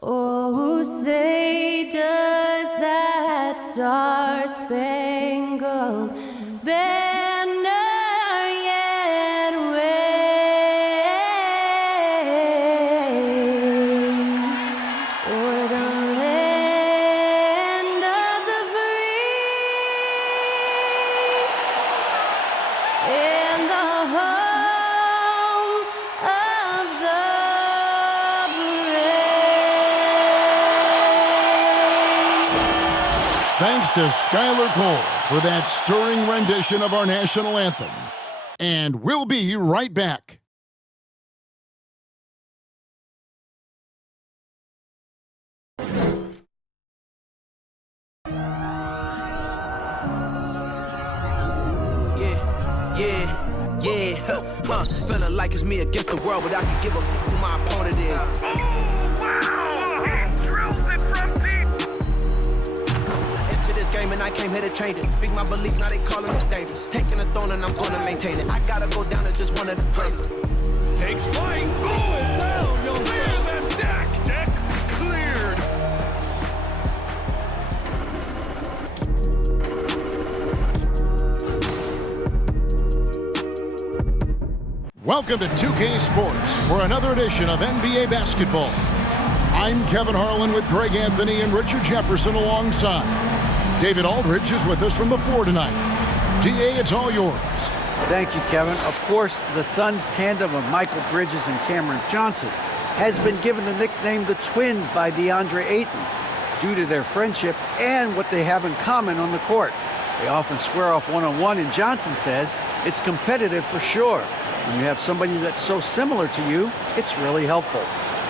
Oh, say does that star-spangled banner yet wave o'er the land of the free and the home of the Thanks to Skylar Cole for that stirring rendition of our national anthem. And we'll be right back. Feeling like it's me against the world, but I can give a f who my opponent is. This game and I came here to change it. Big my belief, now they calling it dangerous. Taking a throne and I'm gonna maintain it. I gotta go down to just one of the greatest. Takes flight. Going down. Clear the deck. Deck cleared. Welcome to 2K Sports for another edition of NBA basketball. I'm Kevin Harlan with Greg Anthony and Richard Jefferson alongside. David Aldridge is with us from the floor tonight. DA, it's all yours. Thank you, Kevin. Of course, the Suns' tandem of Michael Bridges and Cameron Johnson has been given the nickname the Twins by DeAndre Ayton due to their friendship and what they have in common on the court. They often square off one-on-one, and Johnson says it's competitive for sure. When you have somebody that's so similar to you, it's really helpful.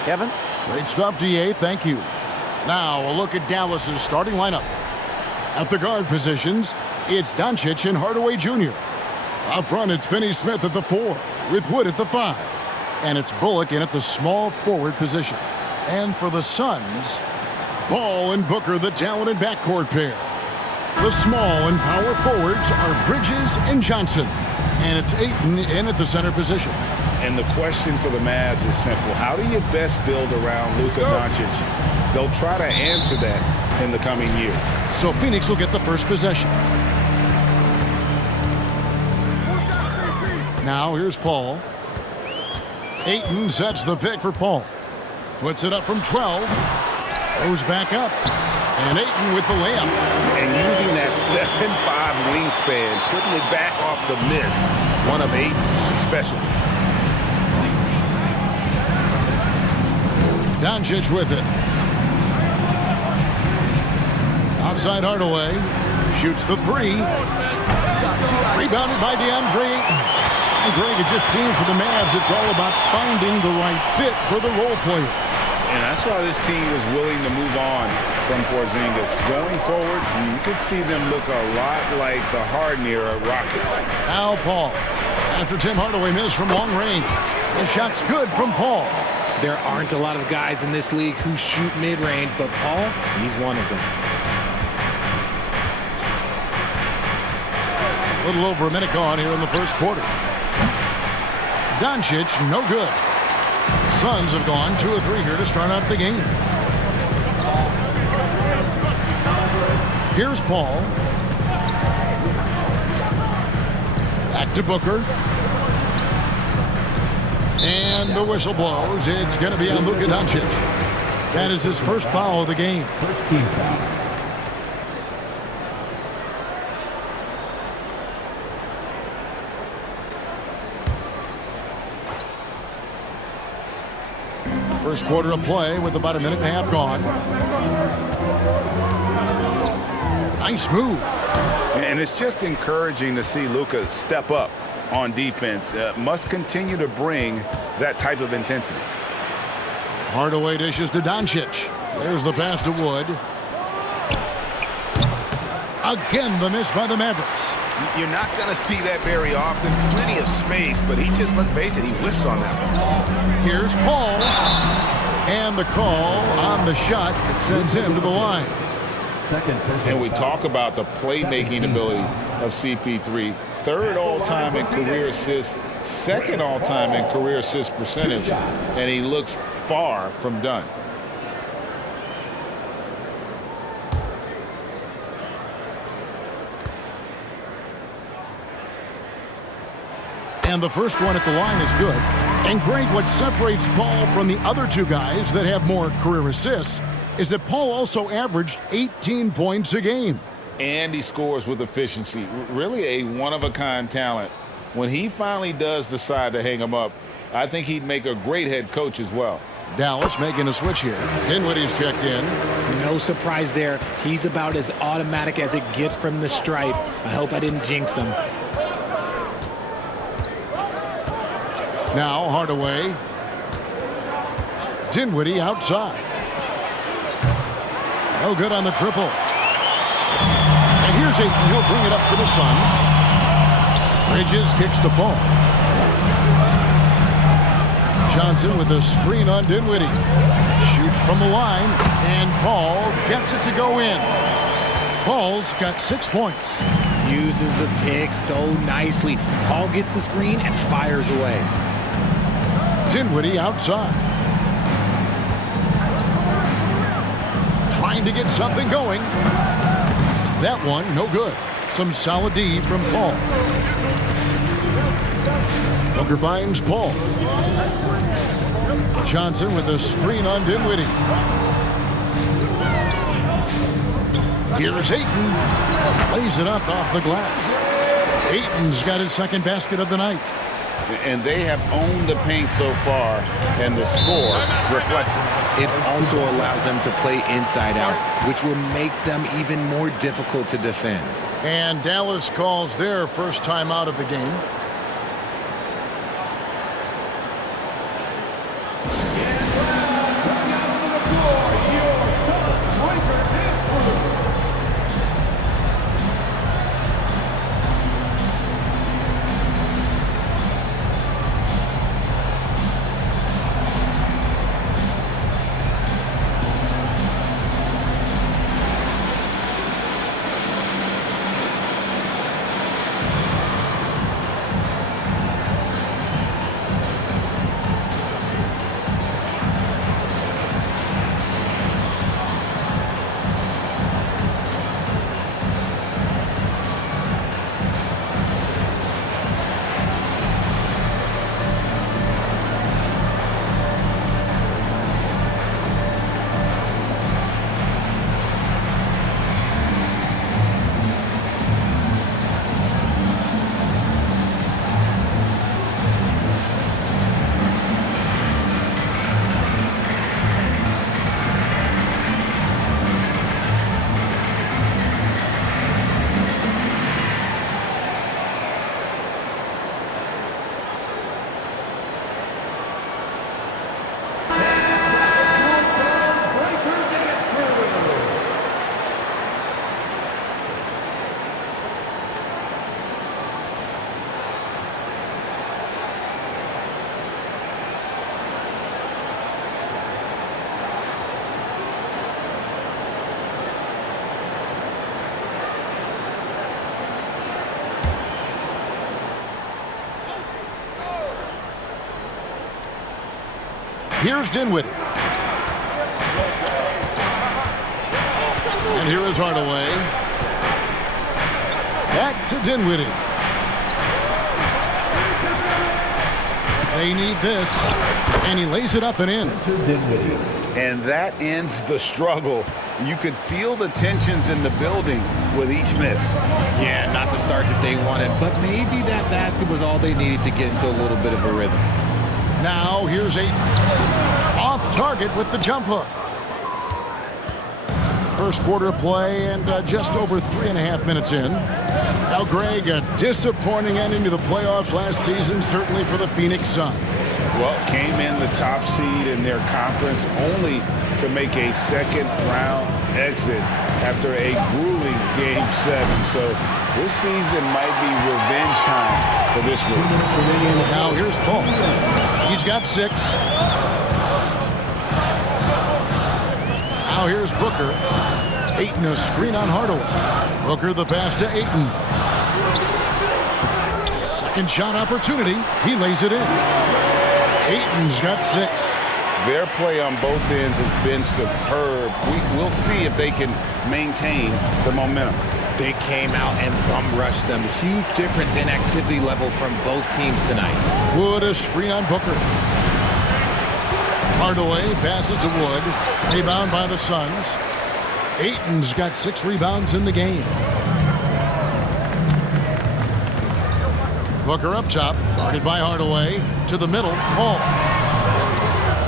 Kevin? Great stuff, DA. Thank you. Now, a look at Dallas's starting lineup. At the guard positions, it's Doncic and Hardaway Jr. Up front, it's Finney-Smith at the 4, with Wood at the 5. And it's Bullock in at the small forward position. And for the Suns, Ball and Booker, the talented backcourt pair. The small and power forwards are Bridges and Johnson. And it's Ayton in at the center position. And the question for the Mavs is simple. How do you best build around Luka Doncic? They'll try to answer that in the coming year. So Phoenix will get the first possession. Now here's Paul. Ayton sets the pick for Paul. Puts it up from 12. Goes back up. And Ayton with the layup. And using that 7'5" wingspan, putting it back off the miss. One of Ayton's specialties. Doncic with it. Outside Hardaway. Shoots the 3. Rebounded by DeAndre Ayton. And Greg, it just seems for the Mavs it's all about finding the right fit for the role player. And that's why this team was willing to move on from Porzingis. Going forward, you could see them look a lot like the Harden-era Rockets. Now Paul. After Tim Hardaway missed from long range. The shot's good from Paul. There aren't a lot of guys in this league who shoot mid-range, but Paul, he's one of them. A little over a minute gone here in the first quarter. Doncic, no good. Suns have gone 2 of 3 here to start out the game. Here's Paul. Back to Booker. And the whistle blows. It's going to be on Luka Doncic. That is his first foul of the game. First team foul. First quarter of play with about a minute and a half gone. Nice move. And it's just encouraging to see Luka step up on defense. Must continue to bring that type of intensity. Hardaway dishes to Doncic. There's the pass to Wood. Again, the miss by the Mavericks. You're not going to see that very often. Plenty of space, but he just, let's face it, he whiffs on that one. Here's Paul. And the call on the shot that sends him to the line. And we talk about the playmaking ability of CP3. Third all-time in career assists, second all-time in career assist percentage, and he looks far from done. And the first one at the line is good. And Greg, what separates Paul from the other two guys that have more career assists is that Paul also averaged 18 points a game. And he scores with efficiency. Really a one-of-a-kind talent. When he finally does decide to hang him up, I think he'd make a great head coach as well. Dallas making a switch here. Dinwiddie's checked in. No surprise there. He's about as automatic as it gets from the stripe. I hope I didn't jinx him. Now Hardaway. Dinwiddie outside. No good on the triple. And here's Ayton. He'll bring it up for the Suns. Bridges kicks to Paul. Johnson with a screen on Dinwiddie. Shoots from the line, and Paul gets it to go in. Paul's got 6 points. Uses the pick so nicely. Paul gets the screen and fires away. Dinwiddie outside. Trying to get something going. That one, no good. Some solid D from Paul. Booker finds Paul. Johnson with a screen on Dinwiddie. Here's Ayton. Lays it up off the glass. Ayton's got his second basket of the night. And they have owned the paint so far, and the score reflects it. It also allows them to play inside out, which will make them even more difficult to defend. And Dallas calls their first time out of the game. Here's Dinwiddie. And here is Hardaway. Back to Dinwiddie. They need this. And he lays it up and in. And that ends the struggle. You could feel the tensions in the building with each miss. Yeah, not the start that they wanted, but maybe that basket was all they needed to get into a little bit of a rhythm. Now here's Ayton. Off target with the jump hook. First quarter play and just over 3.5 minutes in. Now, Greg, a disappointing ending to the playoffs last season, certainly for the Phoenix Suns. Well, came in the top seed in their conference only to make a second-round exit after a grueling Game 7. So this season might be revenge time for this group. Now here's Paul. He's got 6. Now here's Booker. Ayton a screen on Hardaway. Booker the pass to Ayton. Second shot opportunity. He lays it in. Ayton's got 6. Their play on both ends has been superb. We'll see if they can maintain the momentum. They came out and bum rushed them. Huge difference in activity level from both teams tonight. Wood, a screen on Booker. Hardaway passes to Wood. Rebound by the Suns. Ayton's got 6 rebounds in the game. Booker up top, guarded by Hardaway. To the middle, Paul.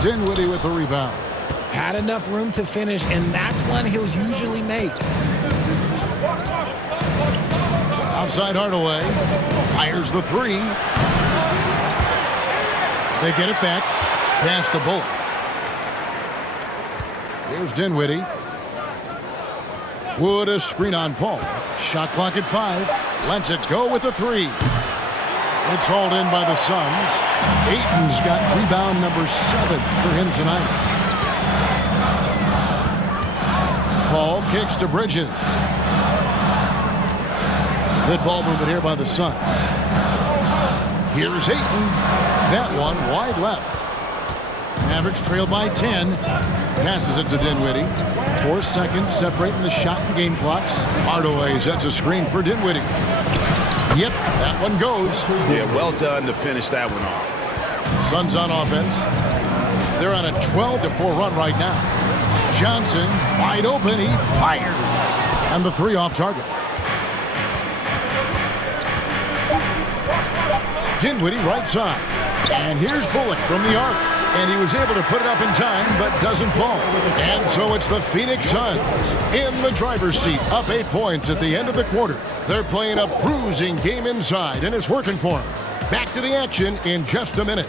Dinwiddie with the rebound. Had enough room to finish, and that's one he'll usually make. Outside Hardaway. Fires the 3. They get it back. Pass to Bullock. Here's Dinwiddie. Wood, a screen on Paul. Shot clock at 5. Lets it go with a 3. It's hauled in by the Suns. Ayton's got rebound number 7 for him tonight. Paul kicks to Bridges. Good ball movement here by the Suns. Here's Ayton. That one wide left. Mavericks trail by 10. Passes it to Dinwiddie. 4 seconds separating the shot and game clocks. Hardaway sets a screen for Dinwiddie. Yep, that one goes. Yeah, well done to finish that one off. Suns on offense. They're on a 12-4 run right now. Johnson, wide open, he fires. And the 3 off target. Dinwiddie right side. And here's Bullock from the arc. And he was able to put it up in time, but doesn't fall. And so it's the Phoenix Suns in the driver's seat, up 8 points at the end of the quarter. They're playing a bruising game inside, and it's working for them. Back to the action in just a minute.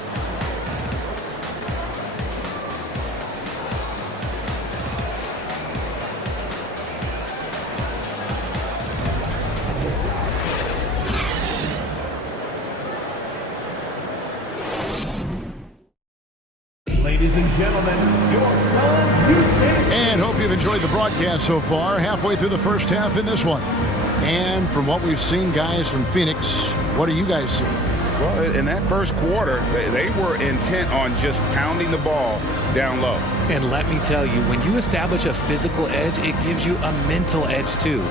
Ladies and gentlemen, your Suns Houston. And hope you've enjoyed the broadcast so far. Halfway through the first half in this one. And from what we've seen, guys, from Phoenix, what are you guys seeing? Well, in that first quarter, they were intent on just pounding the ball down low. And let me tell you, when you establish a physical edge, it gives you a mental edge too.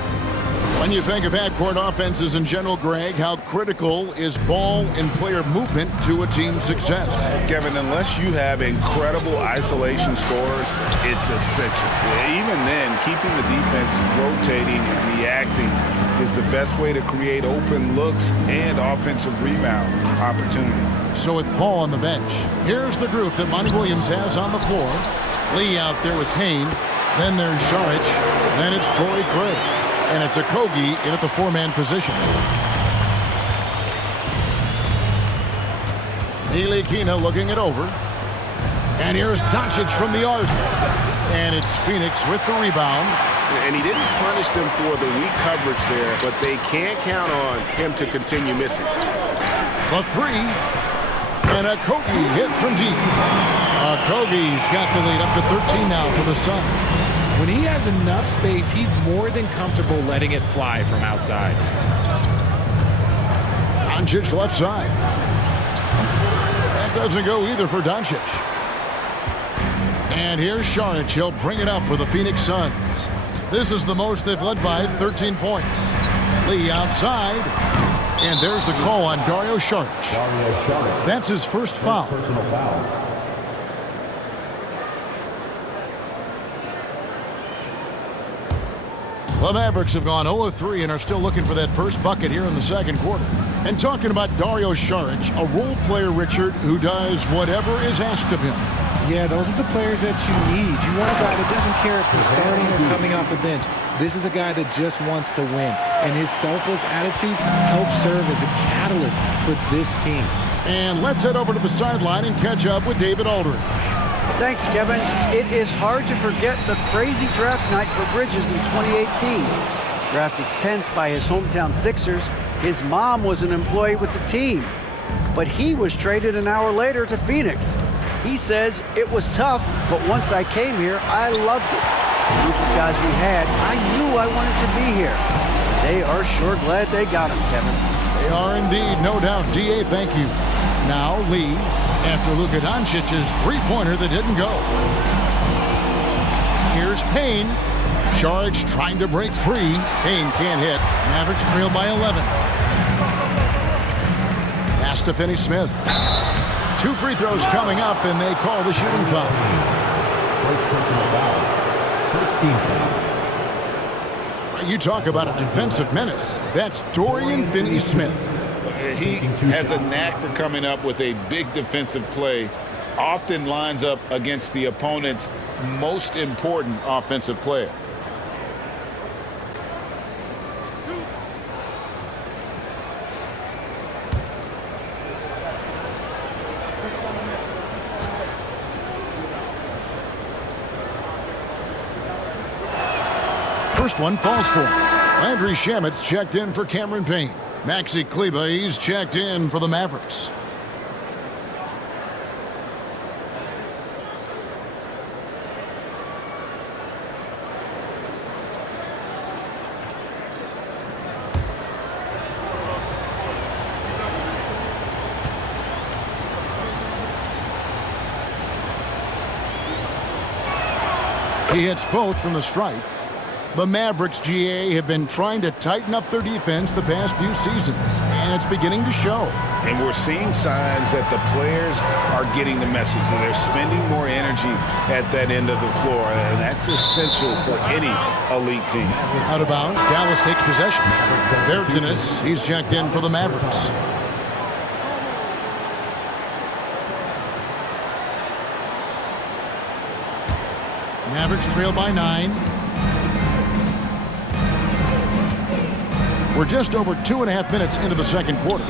When you think of half-court offenses in general, Greg, how critical is ball and player movement to a team's success? Kevin, unless you have incredible isolation scores, it's essential. Even then, keeping the defense rotating and reacting is the best way to create open looks and offensive rebound opportunities. So with Paul on the bench, here's the group that Monty Williams has on the floor. Lee out there with Payne. Then there's Saric. Then it's Torrey Craig. And it's a Kogi in at the 4-man position. Neely Kina looking it over. And here's Doncic from the arc. And it's Phoenix with the rebound. And he didn't punish them for the weak coverage there, but they can't count on him to continue missing. The 3. And a Kogi hits from deep. Kogi's got the lead up to 13 now for the Suns. When he has enough space, he's more than comfortable letting it fly from outside. Doncic left side. That doesn't go either for Doncic. And here's Saric. He'll bring it up for the Phoenix Suns. This is the most they've led by, 13 points. Lee outside. And there's the call on Dario Saric. That's his first foul. Personal foul. The Mavericks have gone 0-3 and are still looking for that first bucket here in the second quarter. And talking about Dario Saric, a role player, Richard, who does whatever is asked of him. Yeah, those are the players that you need. You want a guy that doesn't care if he's starting or coming off the bench. This is a guy that just wants to win. And his selfless attitude helps serve as a catalyst for this team. And let's head over to the sideline and catch up with David Aldridge. Thanks, Kevin. It is hard to forget the crazy draft night for Bridges in 2018. Drafted 10th by his hometown Sixers, his mom was an employee with the team. But he was traded an hour later to Phoenix. He says, it was tough, but once I came here, I loved it. The group of guys we had, I knew I wanted to be here. They are sure glad they got him, Kevin. They are indeed, no doubt. D.A., thank you. Now, Lee, after Luka Doncic's three-pointer that didn't go. Here's Payne. Charge trying to break free. Payne can't hit. Mavericks trail by 11. Pass to Finney-Smith. 2 free throws coming up, and they call the shooting foul. First personal foul. First team foul. You talk about a defensive menace. That's Dorian Finney-Smith. He has a knack for coming up with a big defensive play. Often lines up against the opponent's most important offensive player. First one falls for him. Landry Shamet's checked in for Cameron Payne. Maxi Kleber, he's checked in for the Mavericks. He hits both from the stripe. The Mavericks, GA, have been trying to tighten up their defense the past few seasons, and it's beginning to show. And we're seeing signs that the players are getting the message, that they're spending more energy at that end of the floor, and that's essential for any elite team. Out of bounds, Dallas takes possession. Vertinis, he's checked in for the Mavericks. Mavericks trail by 9. We're just over 2.5 minutes into the second quarter.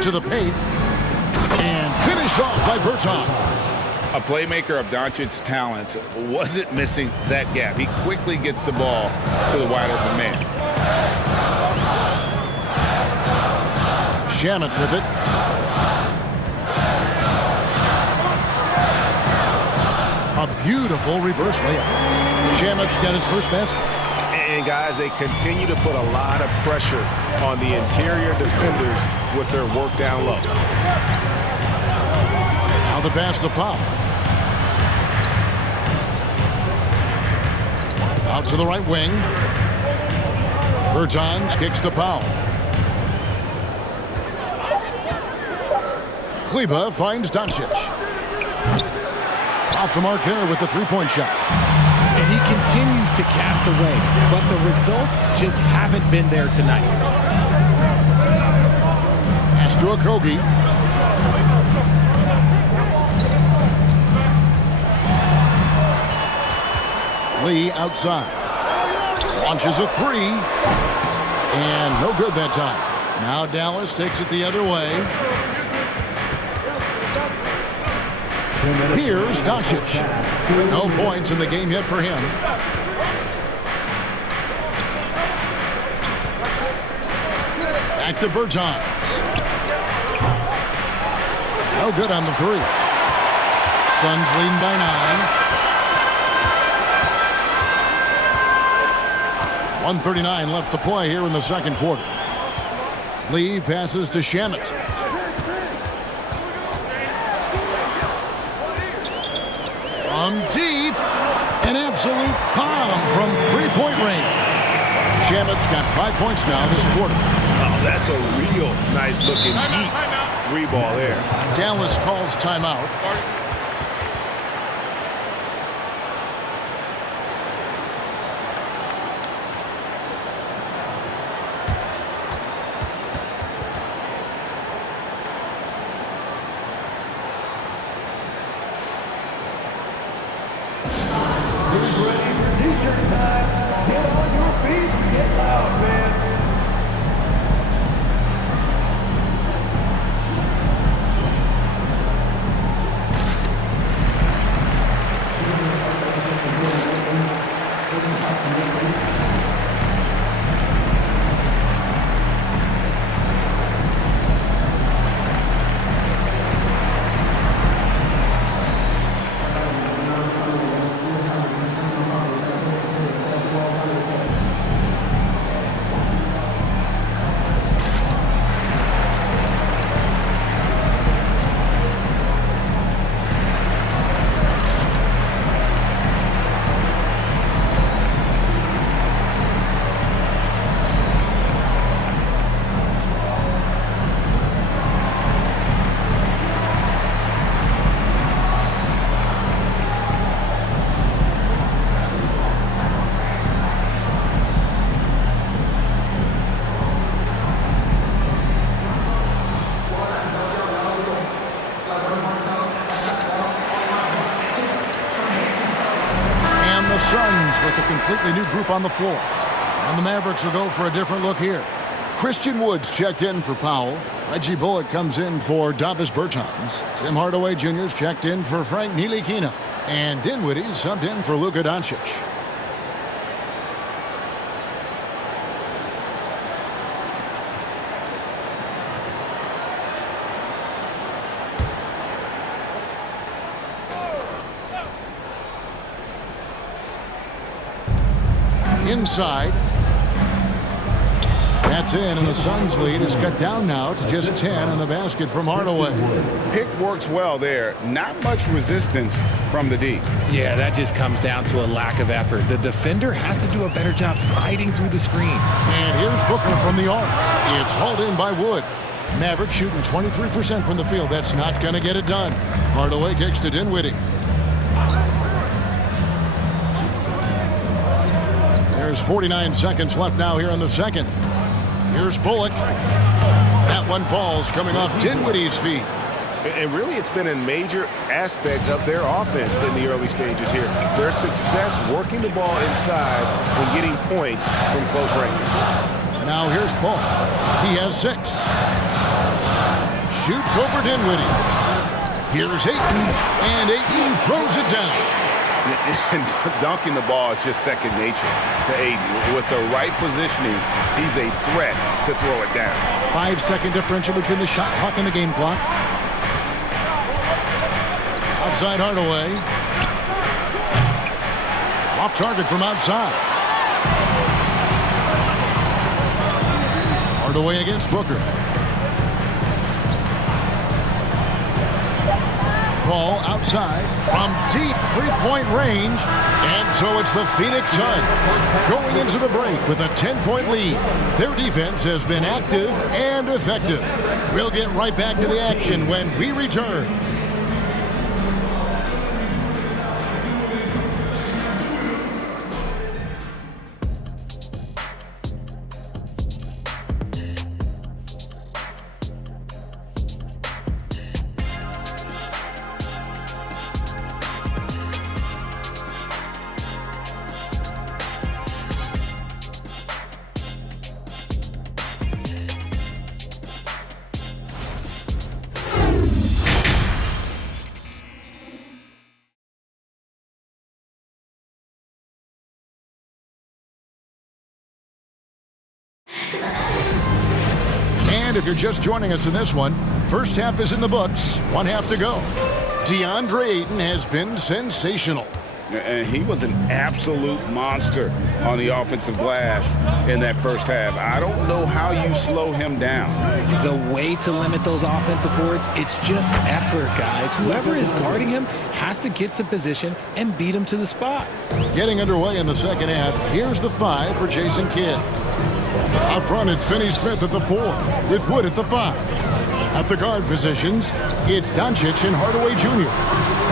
To the paint. And finished off by Bertans. A playmaker of Doncic's talents wasn't missing that gap. He quickly gets the ball to the wide open man. Shamet with it. A beautiful reverse layup. Shamet's got his first basket. And guys, they continue to put a lot of pressure on the interior defenders with their work down low. Now the pass to Powell. Out to the right wing. Bertans kicks to Powell. Kleber finds Doncic. Off the mark there with the three-point shot. And he continues to cast away, but the results just haven't been there tonight. Pass to Okogie. Lee outside. Launches a three. And no good that time. Now Dallas takes it the other way. Here's Doncic. No points in the game yet for him. Back to Bertans. No good on the three. Suns leading by 9. 1:39 left to play here in the second quarter. Lee passes to Shamet. From deep, an absolute bomb from three-point range. Shamet's got 5 points now this quarter. Oh, that's a real nice-looking deep three ball there. Dallas calls timeout. Suns with a completely new group on the floor. And the Mavericks will go for a different look here. Christian Woods checked in for Powell. Reggie Bullock comes in for Davis Bertans. Tim Hardaway Jr. is checked in for Frank Ntilikina. And Dinwiddie subbed in for Luka Doncic. Inside. That's in, and the Suns' lead is cut down now to just 10 on the basket from Hardaway. Pick works well there. Not much resistance from the D. Yeah, that just comes down to a lack of effort. The defender has to do a better job fighting through the screen. And here's Booker from the arc. It's hauled in by Wood. Mavericks shooting 23% from the field. That's not going to get it done. Hardaway kicks to Dinwiddie. There's 49 seconds left now here in the second. Here's Bullock. That one falls coming off Dinwiddie's feet. And really, it's been a major aspect of their offense in the early stages here. Their success working the ball inside and getting points from close range. Now here's Paul. He has 6. Shoots over Dinwiddie. Here's Ayton, and Ayton throws it down. And dunking the ball is just second nature to Ayton. With the right positioning, he's a threat to throw it down. 5-second differential between the shot clock and the game clock. Outside Hardaway. Off target from outside. Hardaway against Booker. Paul outside from deep three-point range. And so it's the Phoenix Suns going into the break with a 10-point lead. Their defense has been active and effective. We'll get right back to the action when we return. And if you're just joining us in this one, first half is in the books, 1 half to go. DeAndre Ayton has been sensational. And he was an absolute monster on the offensive glass in that first half. I don't know how you slow him down. The way to limit those offensive boards, it's just effort, guys. Whoever is guarding him has to get to position and beat him to the spot. Getting underway in the second half, here's the 5 for Jason Kidd. Up front, it's Finney Smith at the 4, with Wood at the 5. At the guard positions, it's Doncic and Hardaway Jr.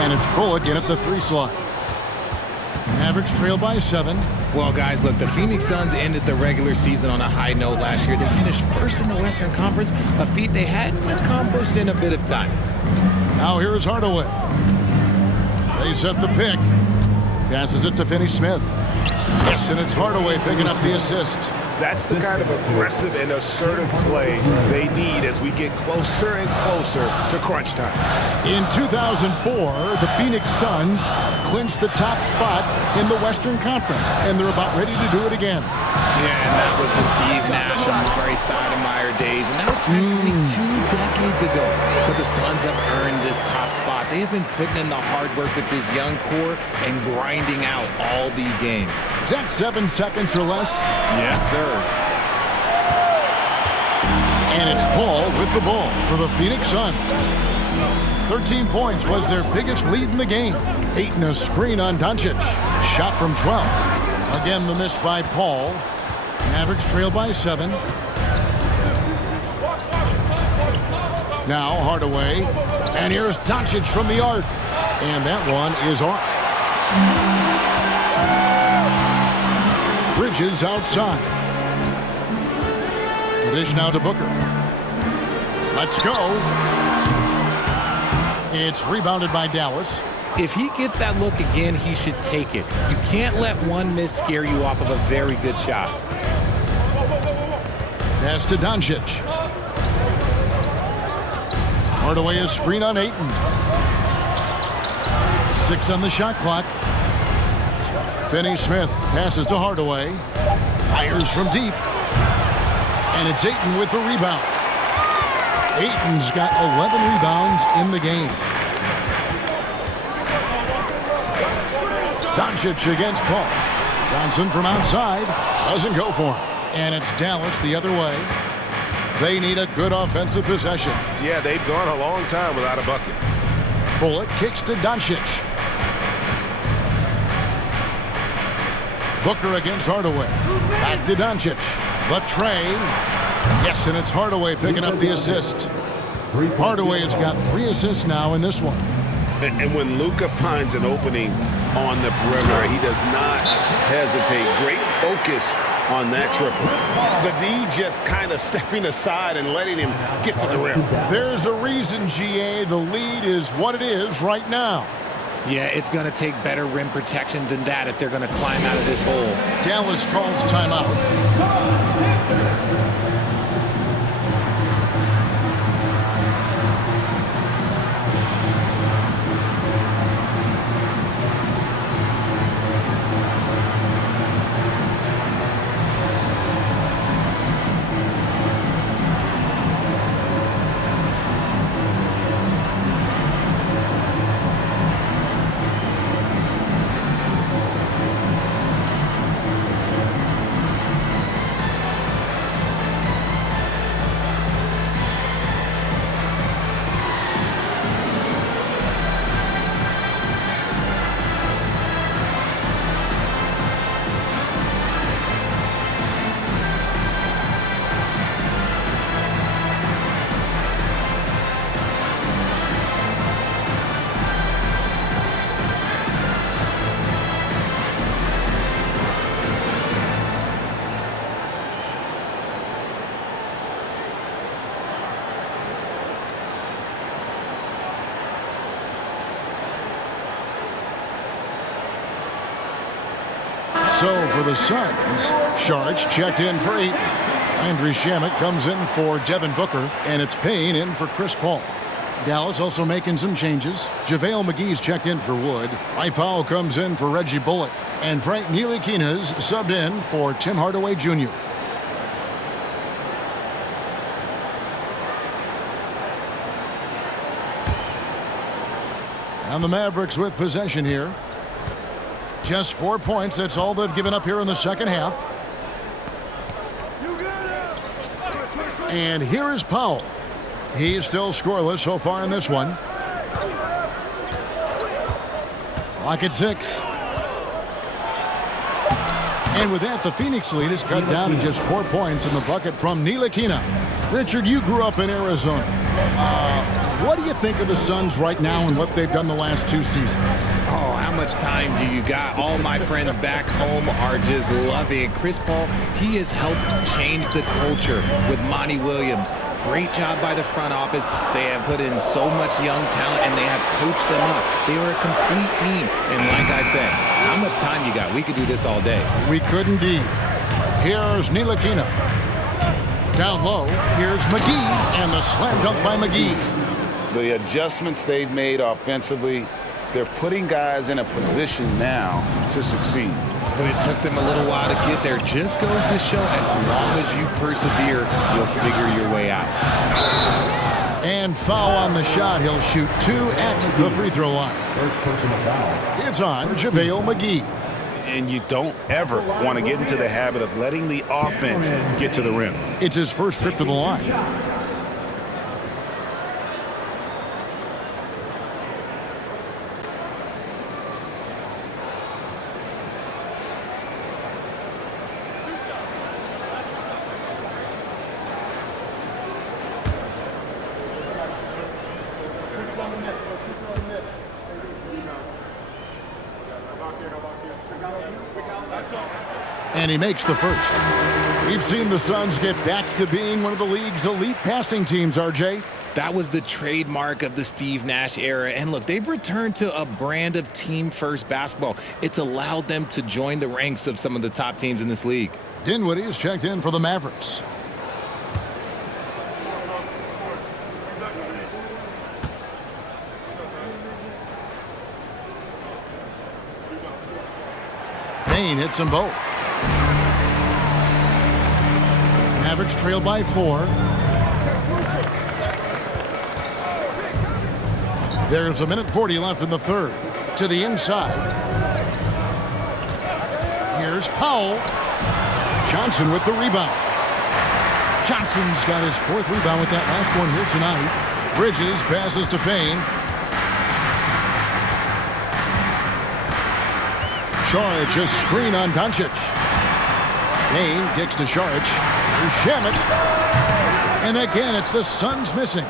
And it's Bullock in at the 3 slot. Mavericks trail by 7. Well, guys, look, the Phoenix Suns ended the regular season on a high note last year. They finished first in the Western Conference, a feat they hadn't accomplished in a bit of time. Now here's Hardaway. They set the pick. Passes it to Finney Smith. Yes, and it's Hardaway picking up the assist. That's the kind of aggressive and assertive play they need as we get closer and closer to crunch time. In 2004, the Phoenix Suns clinched the top spot in the Western Conference, and they're about ready to do it again. Yeah, and that was the Steve Nash and Murray Stoudemire days, and that was practically 2 decades ago. But the Suns have earned this top spot. They have been putting in the hard work with this young core and grinding out all these games. Is that 7 seconds or less? Yes, sir. And it's Paul with the ball for the Phoenix Suns. 13 points was their biggest lead in the game. Ayton a screen on Doncic. Shot from 12. Again, the miss by Paul. Mavericks trail by 7. Now Hardaway. And here's Doncic from the arc. And that one is off. Bridges outside. The dish now to Booker. Let's go. It's rebounded by Dallas. If he gets that look again, he should take it. You can't let one miss scare you off of a very good shot. Pass to Doncic. Hardaway is screen on Ayton. 6 on the shot clock. Finney-Smith passes to Hardaway. Fires from deep. And it's Ayton with the rebound. Ayton's got 11 rebounds in the game. Doncic against Paul. Johnson from outside. Doesn't go for him. And it's Dallas the other way. They need a good offensive possession. Yeah, they've gone a long time without a bucket. Bullock kicks to Doncic. Booker against Hardaway. Back to Doncic. The train. Yes, and it's Hardaway picking up the assist. Hardaway has got 3 assists now in this one. And when Luka finds an opening on the perimeter, he does not hesitate. Great focus on that triple. The D just kind of stepping aside and letting him get to the rim. There's a reason, GA, the lead is what it is right now. Yeah, it's going to take better rim protection than that if they're going to climb out of this hole. Dallas calls timeout. So for the Suns, Sharch checked in for 8. Andrew Shamet comes in for Devin Booker, and it's Payne in for Chris Paul. Dallas also making some changes. JaVale McGee's checked in for Wood. Mike Powell comes in for Reggie Bullock, and Frank Ntilikina's subbed in for Tim Hardaway Jr. And the Mavericks with possession here. Just 4 points. That's all they've given up here in the second half. And here is Powell. He's still scoreless so far in this one. Clock at 6. And with that, the Phoenix lead is cut down to just 4 points in the bucket from Ntilikina. Richard, you grew up in Arizona. What do you think of the Suns right now and what they've done the last 2 seasons? Oh, how much time do you got? All my friends back home are just loving it. Chris Paul, he has helped change the culture with Monty Williams. Great job by the front office. They have put in so much young talent, and they have coached them up. They are a complete team. And like I said, how much time you got? We could do this all day. We could indeed. Here's Ntilikina. Down low, here's McGee, and the slam dunk by McGee. The adjustments they've made offensively, they're putting guys in a position now to succeed. But it took them a little while to get there. Just goes to show, as long as you persevere, you'll figure your way out. And foul on the shot. He'll shoot 2 at the free throw line. First personal foul. It's on JaVale McGee. And you don't ever want to get into the habit of letting the offense get to the rim. It's his first trip to the line. And he makes the first. We've seen the Suns get back to being one of the league's elite passing teams, RJ. That was the trademark of the Steve Nash era. And look, they've returned to a brand of team-first basketball. It's allowed them to join the ranks of some of the top teams in this league. Dinwiddie is checked in for the Mavericks. Payne hits them both. Mavericks trail by 4. There's a minute 40 left in the third. To the inside. Here's Powell. Johnson with the rebound. Johnson's got his 4th rebound with that last one here tonight. Bridges passes to Payne. Saric, a screen on Doncic. Payne kicks to Saric. Here's Shamet. And again, it's the Suns missing.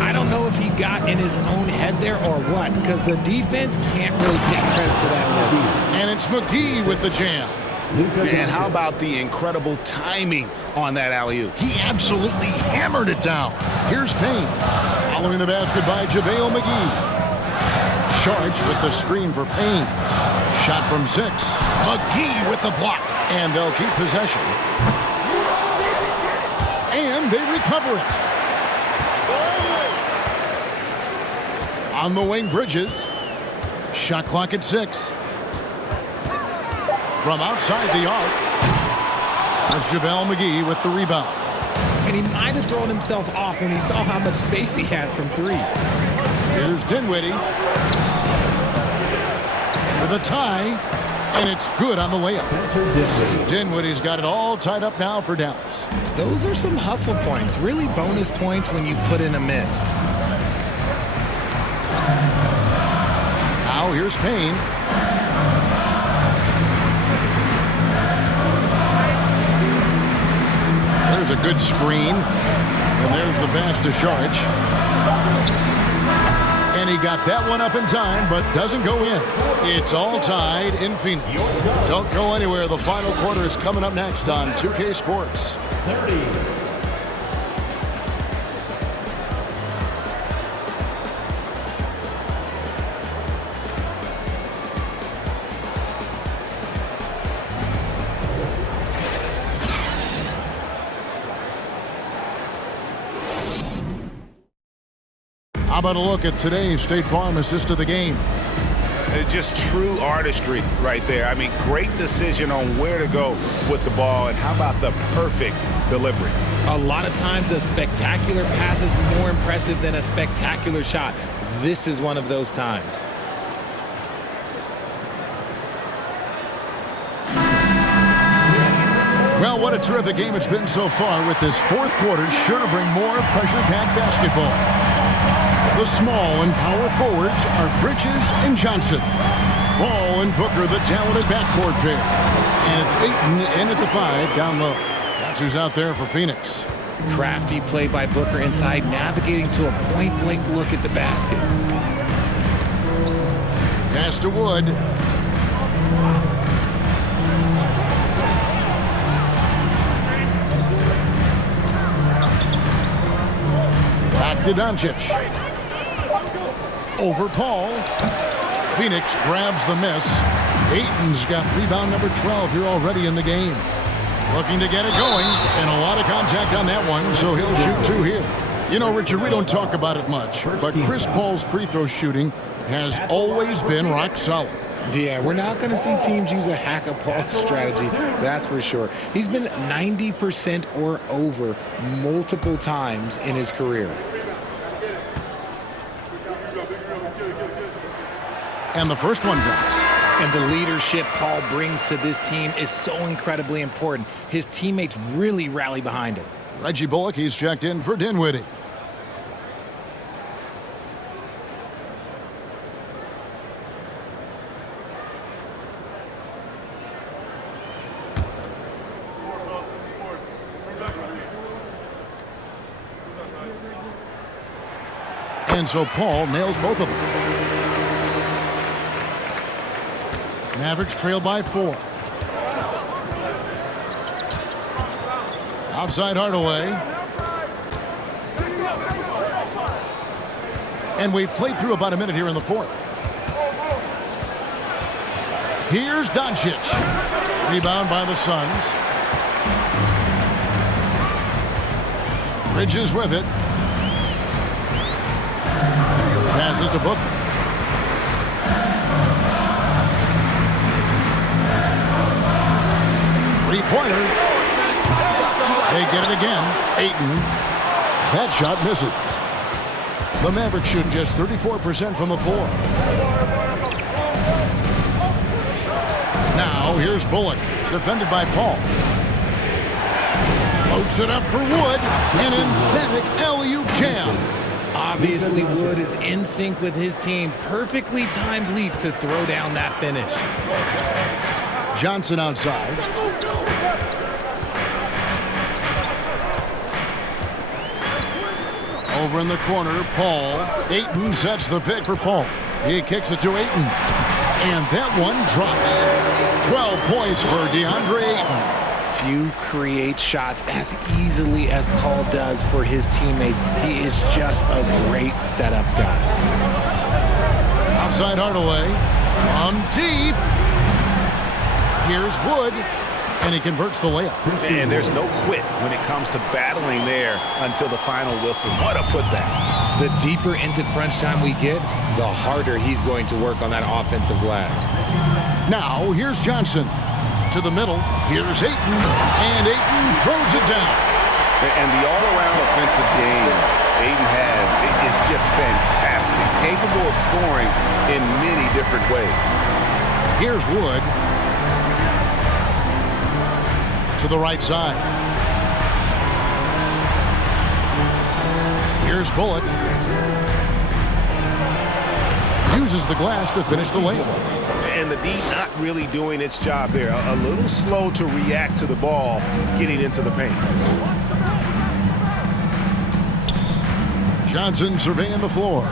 I don't know if he got in his own head there or what, because the defense can't really take credit for that miss. And it's McGee with the jam. And how about the incredible timing on that alley-oop? He absolutely hammered it down. Here's Payne. Following the basket by JaVale McGee. Saric with the screen for Payne. Shot from 6. McGee with the block. And they'll keep possession. And they recover it. On the wing, Bridges. Shot clock at 6. From outside the arc. There's JaVale McGee with the rebound. And he might have thrown himself off when he saw how much space he had from 3. Here's Dinwiddie. For the tie. And it's good on the layup. Dinwiddie's got it all tied up now for Dallas. Those are some hustle points. Really bonus points when you put in a miss. Now here's Payne. There's a good screen. And there's the pass to Saric. And he got that one up in time, but doesn't go in. It's all tied in Phoenix. Don't go anywhere. The final quarter is coming up next on 2K Sports. 30. How about a look at today's State Farm assist of the game? Just true artistry right there. I mean, great decision on where to go with the ball, and how about the perfect delivery? A lot of times a spectacular pass is more impressive than a spectacular shot. This is one of those times. Well, what a terrific game it's been so far, with this 4th quarter sure to bring more pressure-packed basketball. The small and power forwards are Bridges and Johnson. Ball and Booker, the talented backcourt pair. And it's Ayton in at the 5 down low. That's who's out there for Phoenix. Crafty play by Booker inside, navigating to a point-blank look at the basket. Pass to Wood. Back to Doncic. Over Paul. Phoenix grabs the miss. Ayton's got rebound number 12 here already in the game. Looking to get it going, and a lot of contact on that one, so he'll shoot 2 here. You know, Richard, we don't talk about it much, but Chris Paul's free throw shooting has always been rock solid. Yeah, we're not going to see teams use a hack-a-Paul strategy, that's for sure. He's been 90% or over multiple times in his career. And the first one drops. And the leadership Paul brings to this team is so incredibly important. His teammates really rally behind him. Reggie Bullock, he's checked in for Dinwiddie. And so Paul nails both of them. Mavericks trail by 4. Outside Hardaway. And we've played through about a minute here in the fourth. Here's Doncic. Rebound by the Suns. Bridges with it. Passes to Booker. Three-pointer. They get it again. Ayton. That shot misses. The Mavericks shoot just 34% from the floor. Now here's Bullock, defended by Paul. Floats it up for Wood. An emphatic alley-oop jam. Obviously, Wood is in sync with his team. Perfectly timed leap to throw down that finish. Johnson outside. Over in the corner, Paul. Ayton sets the pick for Paul. He kicks it to Ayton. And that one drops. 12 points for DeAndre Ayton. Few create shots as easily as Paul does for his teammates. He is just a great setup guy. Outside Hardaway. On deep. Here's Wood. And he converts the layup. And there's no quit when it comes to battling there until the final whistle. What a putback. The deeper into crunch time we get, the harder he's going to work on that offensive glass. Now, here's Johnson. To the middle. Here's Ayton. And Ayton throws it down. And the all-around offensive game Ayton has is just fantastic. Capable of scoring in many different ways. Here's Wood. To the right side. Here's Bullock. Uses the glass to finish the layup. And the D not really doing its job there. A little slow to react to the ball getting into the paint. Johnson surveying the floor.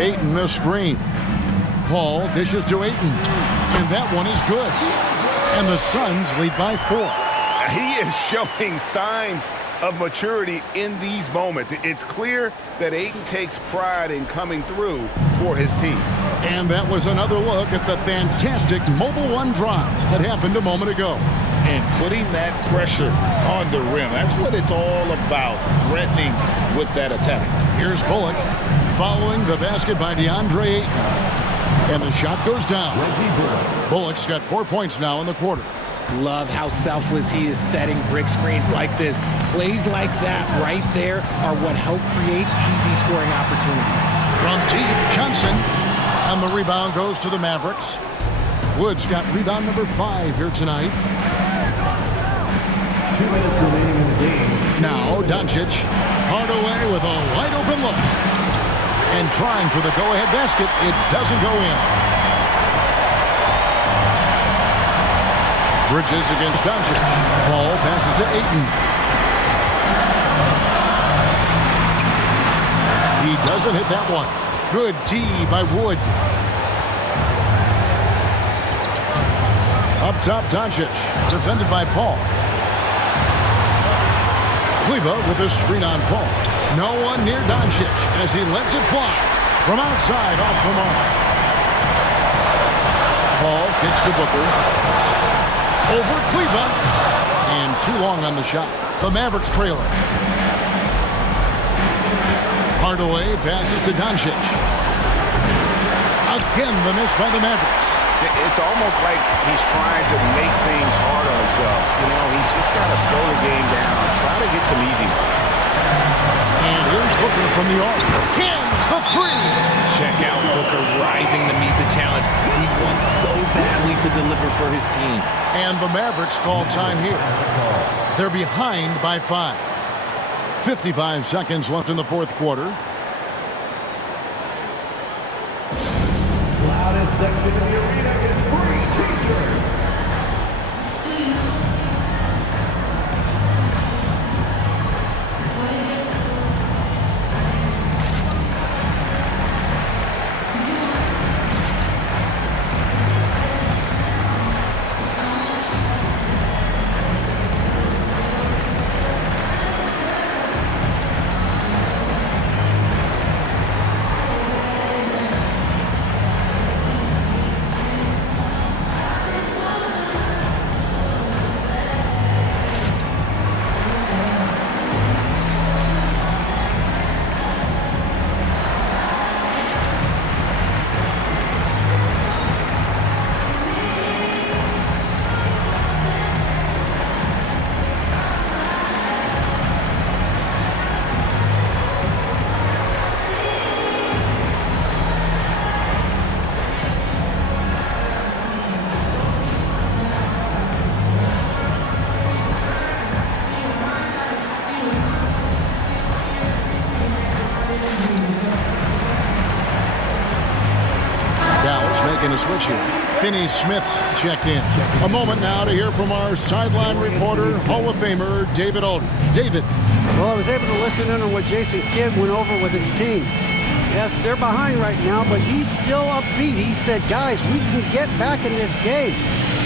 Ayton a screen. Paul dishes to Ayton. And that one is good. And the Suns lead by 4. He is showing signs of maturity in these moments. It's clear that Ayton takes pride in coming through for his team. And that was another look at the fantastic Mobile One drive that happened a moment ago. And putting that pressure on the rim. That's what it's all about, threatening with that attack. Here's Bullock following the basket by DeAndre Ayton. And the shot goes down. Bullock's got 4 points now in the quarter. Love how selfless he is setting brick screens like this. Plays like that right there are what help create easy scoring opportunities. From deep, Johnson. And the rebound goes to the Mavericks. Wood's got rebound number 5 here tonight. 2 minutes remaining in the game. Now Doncic. Hardaway with a wide open look. And trying for the go-ahead basket. It doesn't go in. Bridges against Doncic. Paul passes to Ayton. He doesn't hit that one. Good D by Wood. Up top, Doncic. Defended by Paul. Kleba with a screen on Paul. No one near Doncic as he lets it fly. From outside, off the mark. Paul kicks to Booker. Over Kleba. And too long on the shot. The Mavericks trailer. Hardaway passes to Doncic. Again, the miss by the Mavericks. It's almost like he's trying to make things hard on himself. You know, he's just got to slow the game down, try to get some easy ones. And here's Booker from the arc. Hits the 3. Check out Booker rising to meet the challenge. He wants so badly to deliver for his team. And the Mavericks call time here. They're behind by 5. 55 seconds left in the fourth quarter. Loudest section of the arena is free t-shirts. making a switch here. Finney Smith's checked in. A moment now to hear from our sideline reporter, Hall of Famer David Aldridge. David. Well, I was able to listen in on what Jason Kidd went over with his team. Yes, they're behind right now, but he's still upbeat. He said, guys, we can get back in this game.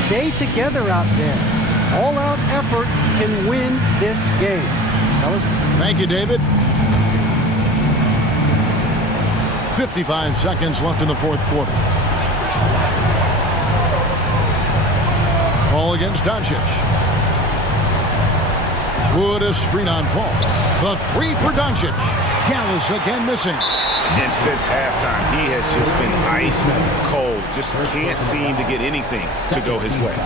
Stay together out there. All-out effort can win this game. Fellas? Thank you, David. 55 seconds left in the fourth quarter. Ball against Doncic. Wood a screen on Paul. The three for Doncic. Dallas again missing. And since halftime, he has just been ice cold. Just can't seem to get anything to go his way.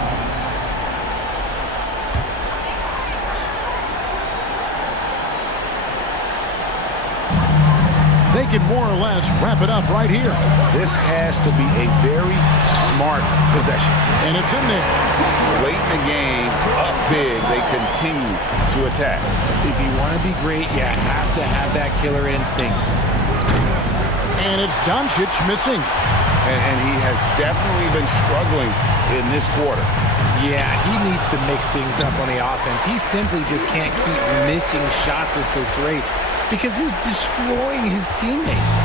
They can more or less wrap it up right here. This has to be a very smart possession. And it's in there. Late in the game, up big, they continue to attack. If you want to be great, you have to have that killer instinct. And it's Doncic missing. And he has definitely been struggling in this quarter. Yeah, he needs to mix things up on the offense. He simply just can't keep missing shots at this rate because he's destroying his teammates.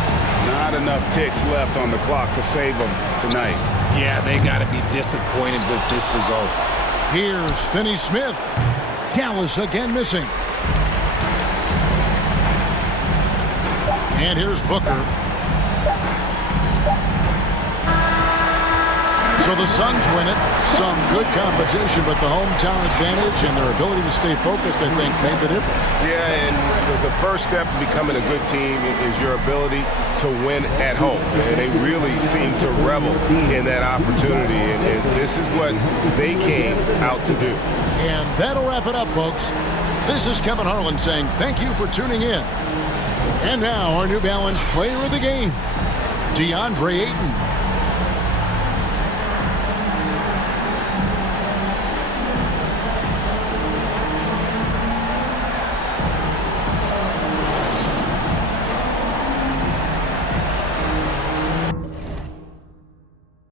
Not enough ticks left on the clock to save them tonight. Yeah, they got to be disappointed with this result. Here's Finney Smith. Dallas again missing. And here's Booker. So the Suns win it. Some good competition, but the hometown advantage and their ability to stay focused, I think, made the difference. Yeah, and the first step in becoming a good team is your ability to win at home. And they really seem to revel in that opportunity. And this is what they came out to do. And that'll wrap it up, folks. This is Kevin Harlan saying thank you for tuning in. And now our New Balance player of the game, DeAndre Ayton.